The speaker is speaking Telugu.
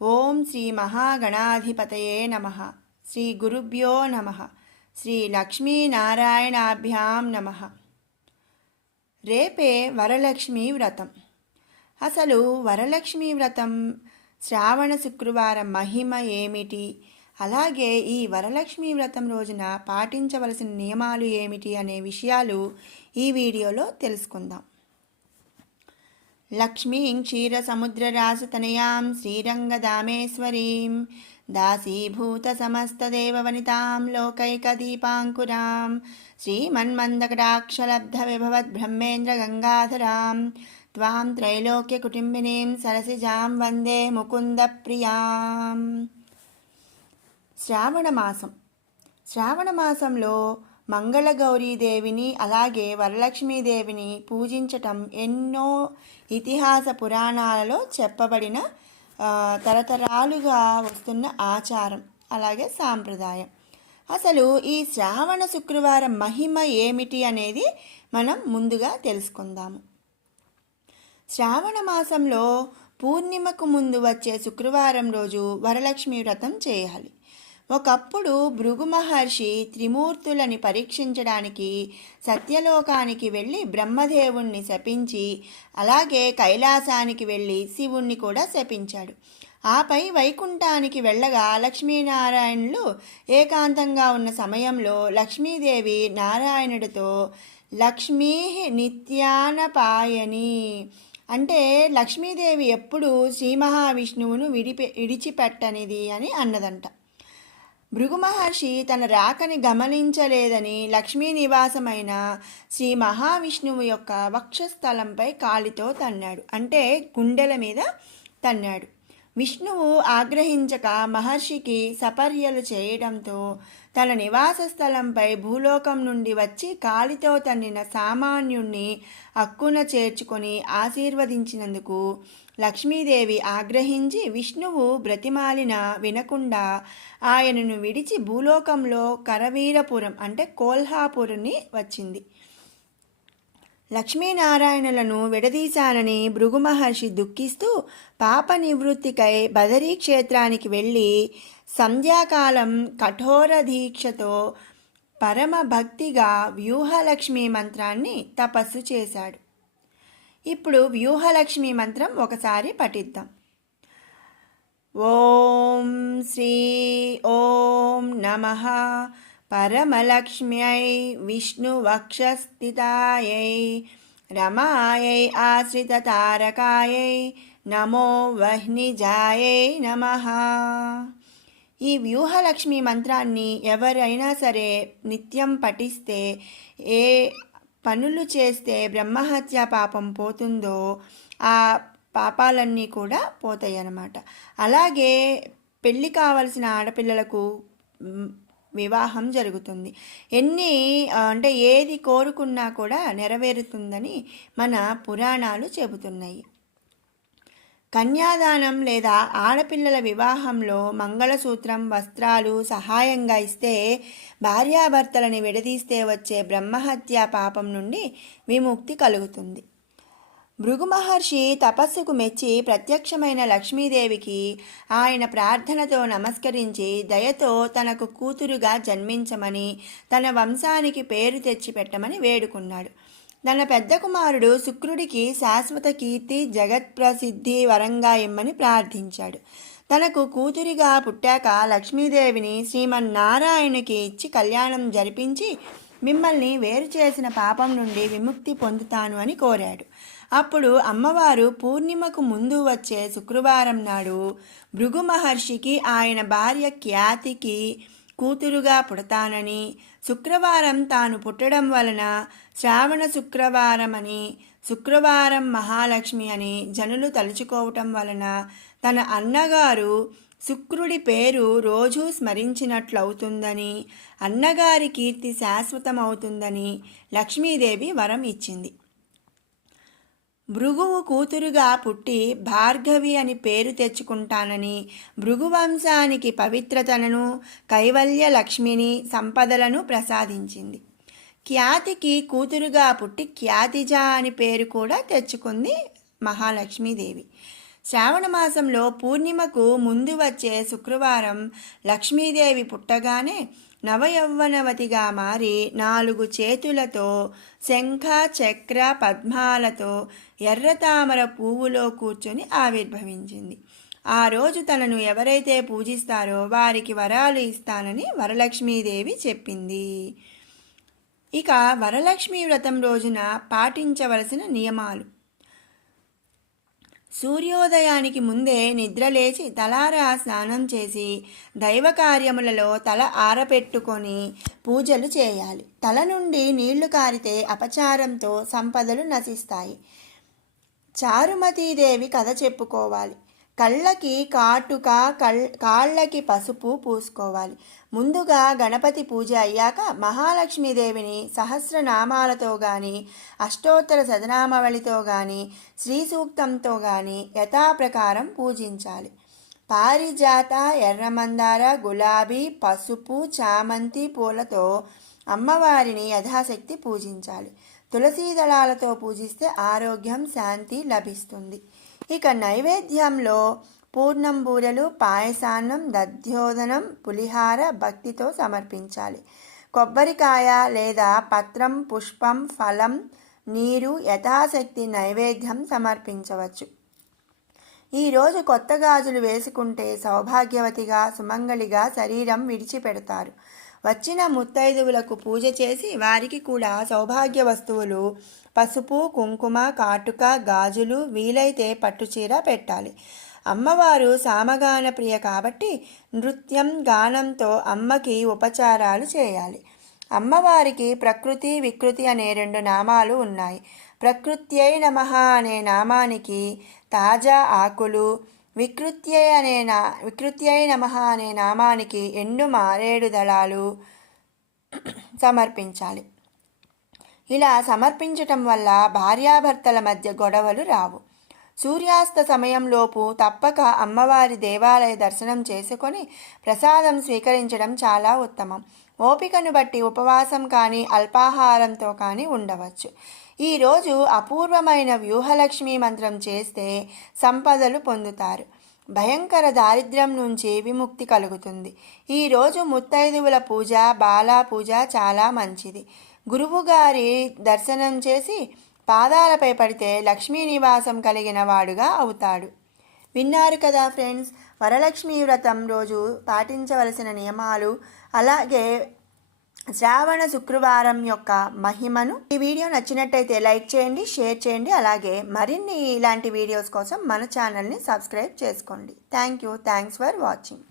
ఓం శ్రీ మహాగణాధిపతయే నమః. శ్రీ గురుభ్యో నమః. శ్రీ లక్ష్మీనారాయణాభ్యాం నమః. రేపే వరలక్ష్మీ వ్రతం. అసలు వరలక్ష్మీ వ్రతం శ్రావణ శుక్రవారం మహిమ ఏమిటి, అలాగే ఈ వరలక్ష్మీ వ్రతం రోజున పాటించవలసిన నియమాలు ఏమిటి అనే విషయాలు ఈ వీడియోలో తెలుసుకుందాం. లక్ష్మీం క్షీరసముద్రరాసతనయాం శ్రీరంగదామేశ్వరీం దాసీభూతసమస్తదేవవనితాం లోకైకదీపాంకురాం శ్రీమన్మందకటాక్షలబ్ధవిభవద్బ్రహ్మేంద్రగంగాధరాం త్వాం త్రైలోక్యకుటుంబినీం సరసిజాం వందే ముకుందప్రియాం. శ్రావణమాసంలో మంగళగౌరీదేవిని అలాగే వరలక్ష్మీదేవిని పూజించటం ఎన్నో ఇతిహాస పురాణాలలో చెప్పబడిన తరతరాలుగా వస్తున్న ఆచారం అలాగే సాంప్రదాయం. అసలు ఈ శ్రావణ శుక్రవారం మహిమ ఏమిటి అనేది మనం ముందుగా తెలుసుకుందాము. శ్రావణ మాసంలో పూర్ణిమకు ముందు వచ్చే శుక్రవారం రోజు వరలక్ష్మి వ్రతం చేయాలి. ఒకప్పుడు భృగు మహర్షి త్రిమూర్తులని పరీక్షించడానికి సత్యలోకానికి వెళ్ళి బ్రహ్మదేవుణ్ణి శపించి అలాగే కైలాసానికి వెళ్ళి శివుణ్ణి కూడా శపించాడు. ఆపై వైకుంఠానికి వెళ్ళగా లక్ష్మీనారాయణులు ఏకాంతంగా ఉన్న సమయంలో లక్ష్మీదేవి నారాయణుడితో లక్ష్మీ నిత్యానపాయని అంటే లక్ష్మీదేవి ఎప్పుడు శ్రీ మహావిష్ణువును విడిచిపెట్టనిది అని అన్నదంట. భృగు మహర్షి తన రాకని గమనించలేదని లక్ష్మీ నివాసమైన శ్రీ మహావిష్ణువు యొక్క వక్షస్థలంపై కాలితో తన్నాడు, అంటే గుండెల మీద తన్నాడు. విష్ణువు ఆగ్రహించక మహర్షికి సపర్యలు చేయడంతో తన నివాస స్థలంపై భూలోకం నుండి వచ్చి కాలితో తన్నిన సామాన్యుణ్ణి అక్కున చేర్చుకొని ఆశీర్వదించినందుకు లక్ష్మీదేవి ఆగ్రహించి విష్ణువు బ్రతిమాలిన వినకుండా ఆయనను విడిచి భూలోకంలో కరవీరపురం అంటే కోల్హాపురుని వచ్చింది. లక్ష్మీనారాయణులను విడదీశానని భృగు మహర్షి దుఃఖిస్తూ పాప నివృత్తికై బదరీ క్షేత్రానికి వెళ్ళి సంధ్యాకాలం కఠోర దీక్షతో పరమ భక్తిగా వ్యూహలక్ష్మి మంత్రాన్ని తపస్సు చేశాడు. ఇప్పుడు వ్యూహలక్ష్మి మంత్రం ఒకసారి పఠిద్దాం. ఓం శ్రీ ఓం నమః పరమలక్ష్మ్యై విష్ణువక్షస్థితాయై రమాయై ఆశ్రితతారకాయై నమో వహ్నిజాయై నమః. ఈ వ్యూహలక్ష్మి మంత్రాన్ని ఎవరైనా సరే నిత్యం పఠిస్తే, ఏ పనులు చేస్తే బ్రహ్మహత్య పాపం పోతుందో ఆ పాపాలన్నీ కూడా పోతాయి అన్నమాట. అలాగే పెళ్ళి కావలసిన ఆడపిల్లలకు వివాహం జరుగుతుంది. అంటే ఏది కోరుకున్నా కూడా నెరవేరుతుందని మన పురాణాలు చెబుతున్నాయి. కన్యాదానం లేదా ఆడపిల్లల వివాహంలో మంగళసూత్రం, వస్త్రాలు సహాయంగా ఇస్తే భార్యాభర్తలని విడదీస్తే వచ్చే బ్రహ్మహత్య పాపం నుండి విముక్తి కలుగుతుంది. భృగు మహర్షి తపస్సుకు మెచ్చి ప్రత్యక్షమైన లక్ష్మీదేవికి ఆయన ప్రార్థనతో నమస్కరించి దయతో తనకు కూతురుగా జన్మించమని, తన వంశానికి పేరు తెచ్చిపెట్టమని వేడుకున్నాడు. తన పెద్ద కుమారుడు శుక్రుడికి శాశ్వత కీర్తి, జగత్ప్రసిద్ధి వరంగా ఇమ్మని ప్రార్థించాడు. తనకు కూతురిగా పుట్టాక లక్ష్మీదేవిని శ్రీమన్నారాయణునికి ఇచ్చి కళ్యాణం జరిపించి మిమ్మల్ని వేరు చేసిన పాపం నుండి విముక్తి పొందుతాను అని కోరాడు. అప్పుడు అమ్మవారు పూర్ణిమకు ముందు వచ్చే శుక్రవారం నాడు భృగు మహర్షికి ఆయన భార్య ఖ్యాతికి కూతురుగా పుడతానని, శుక్రవారం తాను పుట్టడం వలన శ్రావణ శుక్రవారం అని, శుక్రవారం మహాలక్ష్మి అని జనులు తలుచుకోవటం వలన తన అన్నగారు శుక్రుడి పేరు రోజూ స్మరించినట్లవుతుందని, అన్నగారి కీర్తి శాశ్వతమవుతుందని లక్ష్మీదేవి వరం ఇచ్చింది. భృగువు కూతురుగా పుట్టి భార్గవి అని పేరు తెచ్చుకుంటానని, భృగువంశానికి పవిత్రతను, కైవల్య లక్ష్మిని, సంపదలను ప్రసాదించింది. ఖ్యాతికి కూతురుగా పుట్టి ఖ్యాతిజ అని పేరు కూడా తెచ్చుకుంది మహాలక్ష్మీదేవి. శ్రావణ మాసంలో పూర్ణిమకు ముందు వచ్చే శుక్రవారం లక్ష్మీదేవి పుట్టగానే నవయౌవనవతిగా మారి 4 చేతులతో శంఖ చక్ర పద్మాలతో ఎర్రతామర పువ్వులో కూర్చొని ఆవిర్భవించింది. ఆ రోజు తనను ఎవరైతే పూజిస్తారో వారికి వరాలు ఇస్తానని వరలక్ష్మీదేవి చెప్పింది. ఇక వరలక్ష్మీ వ్రతం రోజున పాటించవలసిన నియమాలు. సూర్యోదయానికి ముందే నిద్రలేచి తలారా స్నానం చేసి దైవ కార్యములలో తల ఆరపెట్టుకొని పూజలు చేయాలి. తల నుండి నీళ్లు కారితే అపచారంతో సంపదలు నశిస్తాయి. చారుమతీదేవి కథ చెప్పుకోవాలి. కళ్ళకి కాటుక, కాళ్ళకి పసుపు పూసుకోవాలి. ముందుగా గణపతి పూజ అయ్యాక మహాలక్ష్మీదేవిని సహస్రనామాలతో కానీ, అష్టోత్తర శతనామావళితో కానీ, శ్రీ సూక్తంతో కానీ యథాప్రకారం పూజించాలి. పారిజాత, ఎర్రమందార, గులాబీ, పసుపు, చామంతి పూలతో అమ్మవారిని యథాశక్తి పూజించాలి. తులసీ దళాలతో పూజిస్తే ఆరోగ్యం, శాంతి లభిస్తుంది. ఇక నైవేద్యంలో పూర్ణం బూరెలు, పాయసాన్నం, దధ్యోదనం, పులిహార భక్తితో సమర్పించాలి. కొబ్బరికాయ లేదా పత్రం, పుష్పం, ఫలం, నీరు యథాశక్తి నైవేద్యం సమర్పించవచ్చు. ఈరోజు కొత్త గాజులు వేసుకుంటే సౌభాగ్యవతిగా, సుమంగళిగా శరీరం విడిచిపెడతారు. వచ్చిన ముత్తైదువులకు పూజ చేసి వారికి కూడా సౌభాగ్య వస్తువులు పసుపు, కుంకుమ, కాటుక, గాజులు, వీలైతే పట్టుచీర పెట్టాలి. అమ్మవారు సామగాన ప్రియ కాబట్టి నృత్యం, గానంతో అమ్మకి ఉపచారాలు చేయాలి. అమ్మవారికి ప్రకృతి, వికృతి అనే 2 నామాలు ఉన్నాయి. ప్రకృత్యై నమః అనే నామానికి తాజా ఆకులు, వికృత్యై నమః అనే నామానికి ఎండు మారేడు దళాలు సమర్పించాలి. ఇలా సమర్పించటం వల్ల భార్యాభర్తల మధ్య గొడవలు రావు. సూర్యాస్త సమయంలోపు తప్పక అమ్మవారి దేవాలయ దర్శనం చేసుకొని ప్రసాదం స్వీకరించడం చాలా ఉత్తమం. ఓపికను బట్టి ఉపవాసం కానీ అల్పాహారంతో కానీ ఉండవచ్చు. ఈరోజు అపూర్వమైన వ్యూహలక్ష్మి మంత్రం చేస్తే సంపదలు పొందుతారు. భయంకర దారిద్ర్యం నుంచి విముక్తి కలుగుతుంది. ఈరోజు ముత్తైదువుల పూజ, బాలా పూజ చాలా మంచిది. గురువుగారి దర్శనం చేసి పాదాలపై పడితే లక్ష్మీ నివాసం కలిగిన వాడుగా అవుతాడు. విన్నారు కదా ఫ్రెండ్స్, వరలక్ష్మీ వ్రతం రోజు పాటించవలసిన నియమాలు, అలాగే శ్రావణ శుక్రవారం యొక్క మహిమను. ఈ వీడియో నచ్చినట్టయితే లైక్ చేయండి, షేర్ చేయండి. అలాగే మరిన్ని ఇలాంటి వీడియోస్ కోసం మన ఛానల్ని సబ్స్క్రైబ్ చేసుకోండి. Thanks for watching.